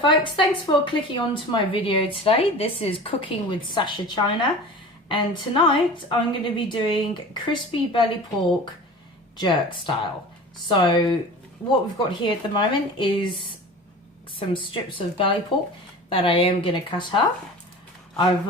folks, thanks for clicking onto my video today. This is Cooking with Sasha China, and tonight I'm going to be doing crispy belly pork jerk style. So what we've got here at the moment is some strips of belly pork that I am going to cut up. I've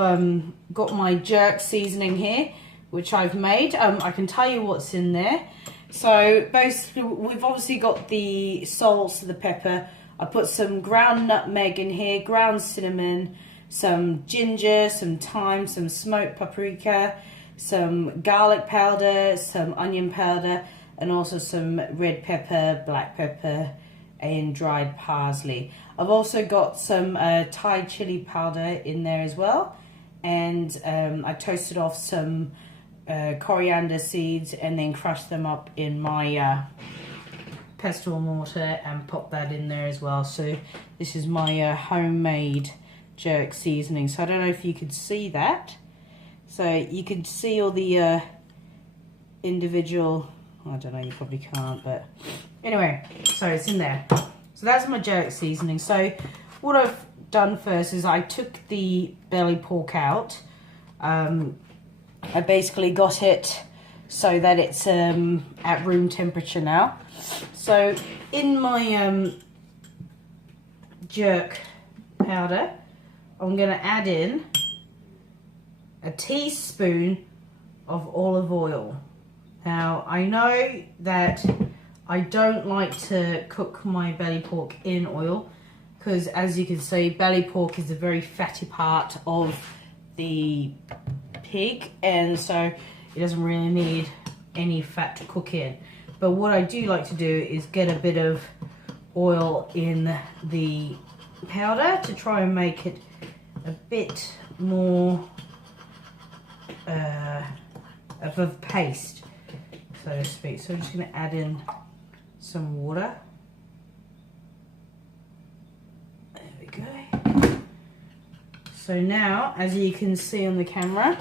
got my jerk seasoning here, which I've made. I can tell you what's in there. So basically we've obviously got the salt, the pepper. I put some ground nutmeg in here, ground cinnamon, some ginger, some thyme, some smoked paprika, some garlic powder, some onion powder, and also some red pepper, black pepper, and dried parsley. I've also got some Thai chili powder in there as well, and I toasted off some coriander seeds and then crushed them up in my pestle mortar and pop that in there as well. So this is my homemade jerk seasoning. So I don't know if you could see that. So you can see all the individual, I don't know, you probably can't, but anyway, so it's in there. So that's my jerk seasoning. So what I've done first is I took the belly pork out. I basically got it so that it's at room temperature now. So in my jerk powder, I'm going to add in a teaspoon of olive oil. Now I know that I don't like to cook my belly pork in oil because, as you can see, belly pork is a very fatty part of the pig, and so it doesn't really need any fat to cook in. But what I do like to do is get a bit of oil in the powder to try and make it a bit more of a paste, so to speak. So I'm just going to add in some water. There we go. So now, as you can see on the camera,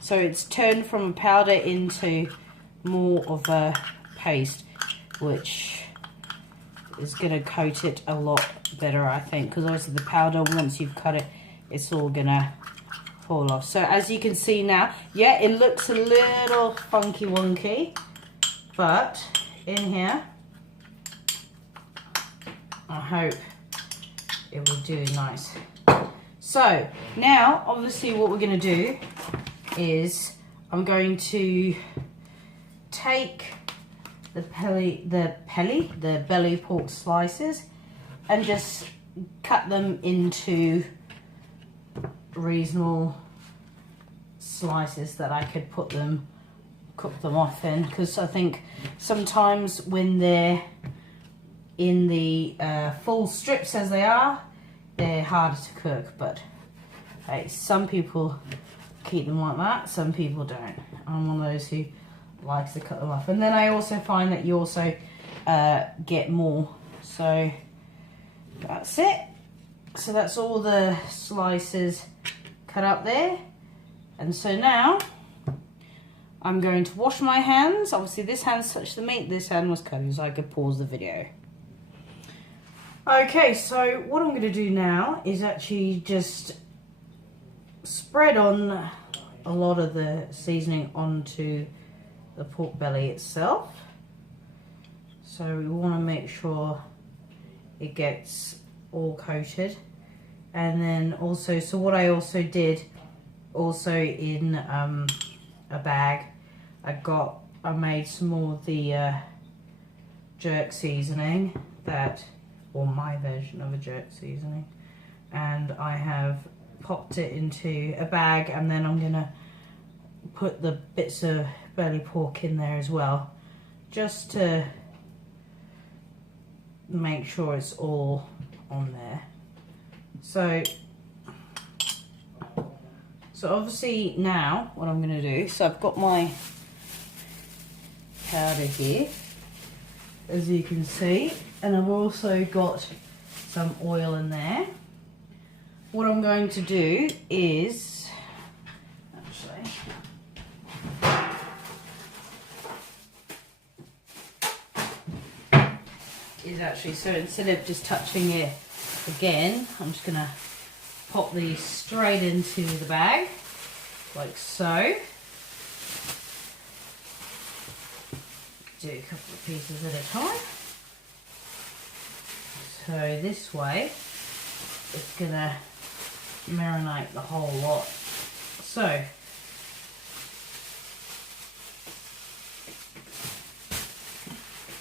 so it's turned from a powder into more of a paste, which is going to coat it a lot better, I think, because obviously the powder, once you've cut it, it's all going to fall off. So as you can see now, yeah, it looks a little funky wonky, but in here, I hope it will do nice. So now, obviously, what we're going to do is I'm going to take the belly pork slices and just cut them into reasonable slices that I could cook them off in, because I think sometimes when they're in the full strips as they are, they're harder to cook. But hey, some people keep them like that, some people don't. I'm one of those who likes to cut them off. And then I also find that you also get more. So that's it. So that's all the slices cut up there. And so now I'm going to wash my hands. Obviously this hand's touched the meat, this hand was cutting, so I could pause the video. Okay, so what I'm going to do now is actually just spread on a lot of the seasoning onto the pork belly itself. So we want to make sure it gets all coated. And then also, so what I also did, also in a bag, I made some more of the jerk seasoning, or my version of a jerk seasoning, and I have popped it into a bag, and then I'm gonna put the bits of belly pork in there as well, just to make sure it's all on there. So obviously now what I'm gonna do, so I've got my powder here, as you can see, and I've also got some oil in there. What I'm going to do is actually, so instead of just touching it again, I'm just going to pop these straight into the bag, like so. Do a couple of pieces at a time. So this way, it's going to marinate the whole lot. So,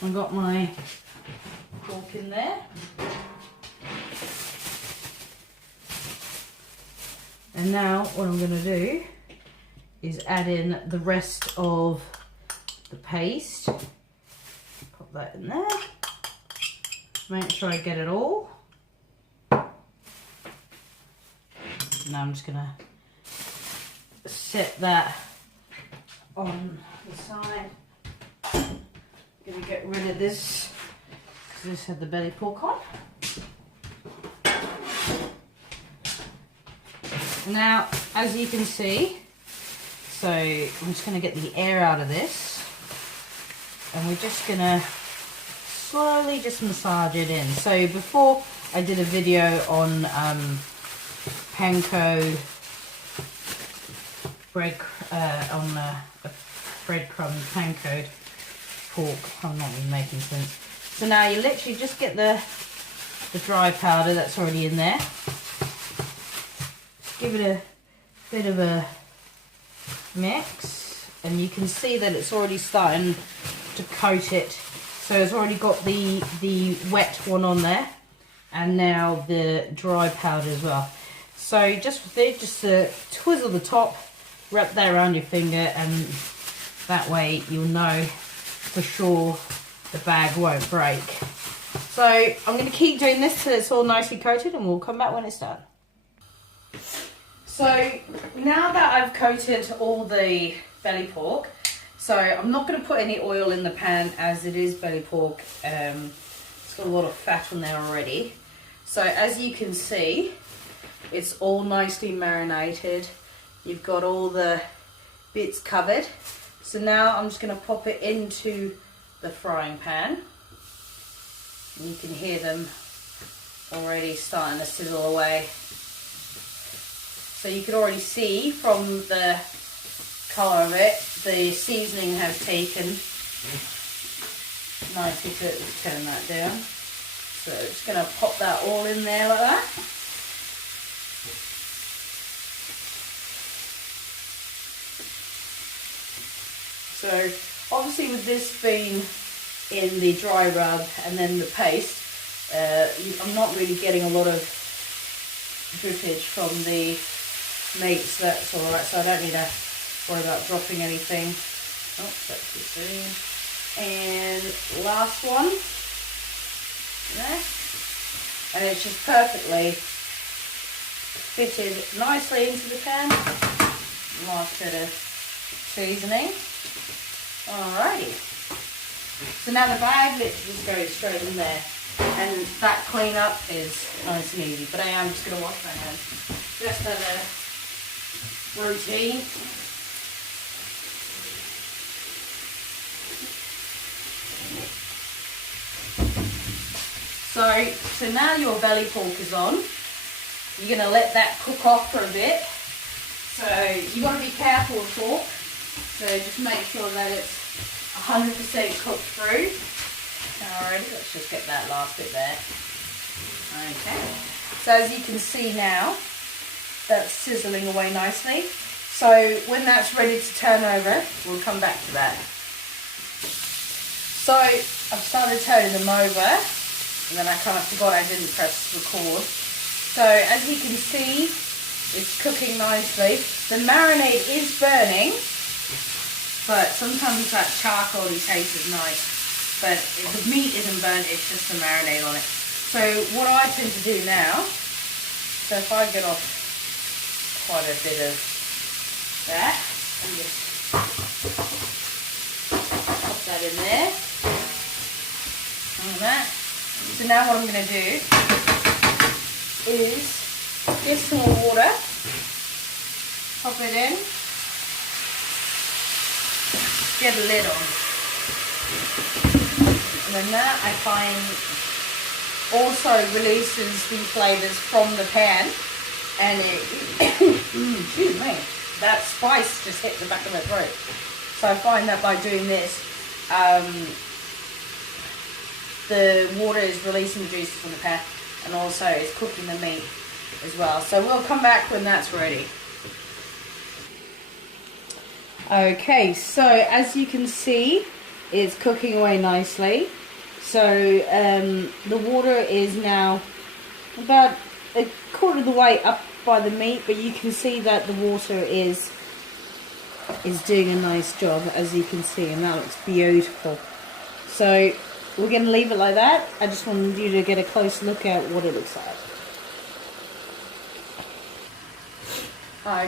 I've got my pork in there. And now what I'm going to do is add in the rest of the paste. Pop that in there. Make sure I get it all. Now I'm just going to set that on the side. I'm going to get rid of this because this had the belly pork on. Now, as you can see, so I'm just going to get the air out of this, and we're just going to slowly just massage it in. So before I did a video on panko bread, on a breadcrumb panko pork. I'm not even making sense. So now you literally just get the dry powder that's already in there. Give it a bit of a mix, and you can see that it's already starting to coat it. So it's already got the wet one on there, and now the dry powder as well. So just twizzle the top, wrap that around your finger, and that way you'll know for sure the bag won't break. So I'm going to keep doing this till it's all nicely coated, and we'll come back when it's done. So now that I've coated all the belly pork, so I'm not going to put any oil in the pan as it is belly pork. It's got a lot of fat on there already. So as you can see, it's all nicely marinated. You've got all the bits covered. So now I'm just going to pop it into the frying pan. You can hear them already starting to sizzle away. So you can already see from the colour of it, the seasoning has taken nicely. So let's turn that down. So just going to pop that all in there like that. So obviously with this being in the dry rub and then the paste, I'm not really getting a lot of drippage from the meat, so that's alright, so I don't need to worry about dropping anything. Oh, that's too soon. And last one, there. And it's just perfectly fitted nicely into the pan. Last bit of seasoning. Alrighty. So now the bag literally just goes straight in there, and that clean up is nice and easy. But I am just going to wash my hands just as a routine. So now your belly pork is on. You're going to let that cook off for a bit. So you've got to be careful with pork. So just make sure that it's 100% cooked through. Alrighty, let's just get that last bit there. Okay. So as you can see now, that's sizzling away nicely. So when that's ready to turn over, we'll come back to that. So I've started turning them over, and then I kind of forgot I didn't press record. So as you can see, it's cooking nicely. The marinade is burning, but sometimes that charcoaly taste is nice. But if the meat isn't burnt, it's just the marinade on it. So what I tend to do now, so if I get off quite a bit of that, and just pop that in there, like that. So now what I'm going to do is get some more water, pop it in, get a lid on. And then that I find also releases the flavors from the pan, and it excuse me, that spice just hit the back of my throat. So I find that by doing this, the water is releasing the juices from the pan, and also it's cooking the meat as well. So we'll come back when that's ready. Okay, so as you can see, it's cooking away nicely. So the water is now about a quarter of the way up by the meat, but you can see that the water is doing a nice job, as you can see, and that looks beautiful. So we're going to leave it like that. I just wanted you to get a close look at what it looks like.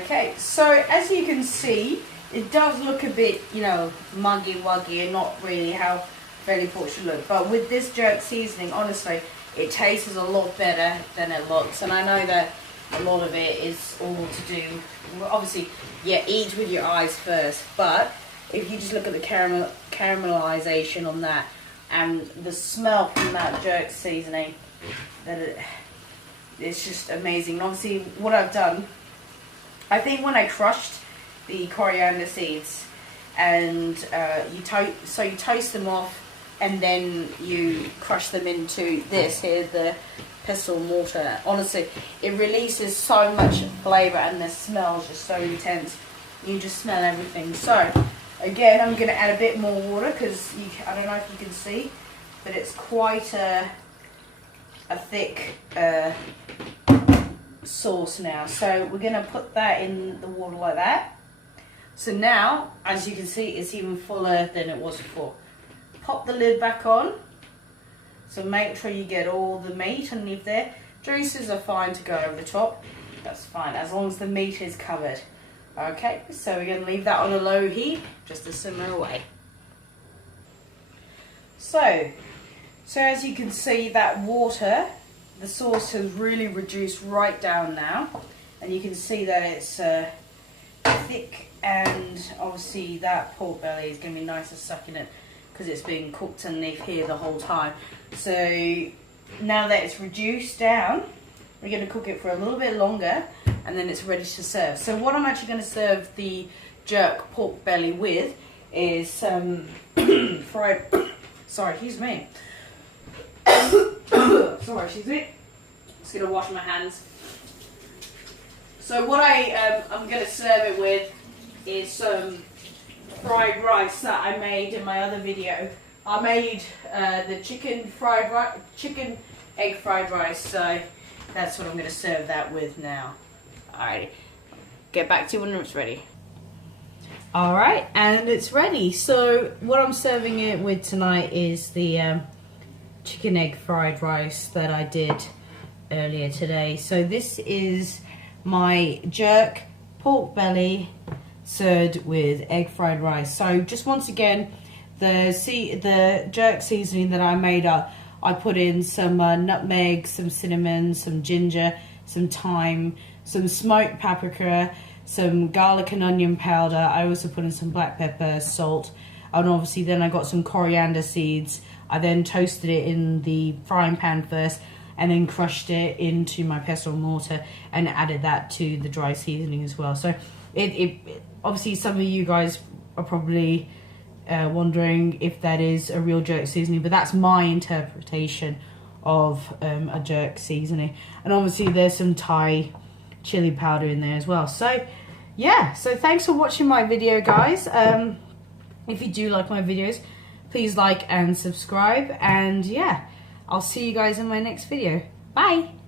Okay, so as you can see, it does look a bit, you know, muggy-wuggy and not really how belly pork should look. But with this jerk seasoning, honestly, it tastes a lot better than it looks. And I know that a lot of it is all to do, obviously, yeah, eat with your eyes first. But if you just look at the caramelization on that and the smell from that jerk seasoning, it's just amazing. And obviously, what I've done, I think when I crushed the coriander seeds, and you toast them off, and then you crush them into this here, the pestle mortar. Honestly, it releases so much flavour, and the smell is just so intense. You just smell everything. So again, I'm going to add a bit more water, because I don't know if you can see, but it's quite a thick sauce now. So we're going to put that in the water like that. So now, as you can see, it's even fuller than it was before. Pop the lid back on. So make sure you get all the meat underneath there. Juices are fine to go over the top. That's fine, as long as the meat is covered. Okay, so we're going to leave that on a low heat, just to simmer away. So as you can see, that water, the sauce has really reduced right down now. And you can see that it's thick, and obviously that pork belly is going to be nice and succulent because it's been cooked underneath here the whole time. So now that it's reduced down, we're going to cook it for a little bit longer, and then it's ready to serve. So what I'm actually going to serve the jerk pork belly with is some fried, sorry, excuse me. Sorry, excuse me. Just going to wash my hands. So what I'm going to serve it with is some fried rice that I made in my other video. I made the chicken egg fried rice, so that's what I'm going to serve that with now. Alright, get back to you when it's ready. Alright, and it's ready. So what I'm serving it with tonight is the chicken egg fried rice that I did earlier today. So this is my jerk pork belly served with egg fried rice. So just once again, the jerk seasoning that I made up, I put in some nutmeg, some cinnamon, some ginger, some thyme, some smoked paprika, some garlic and onion powder. I also put in some black pepper, salt, and obviously then I got some coriander seeds. I then toasted it in the frying pan first, and then crushed it into my pestle mortar and added that to the dry seasoning as well. So it obviously, some of you guys are probably wondering if that is a real jerk seasoning, but that's my interpretation of a jerk seasoning. And obviously there's some Thai chili powder in there as well. So yeah, so thanks for watching my video, guys. If you do like my videos, please like and subscribe, and yeah, I'll see you guys in my next video. Bye!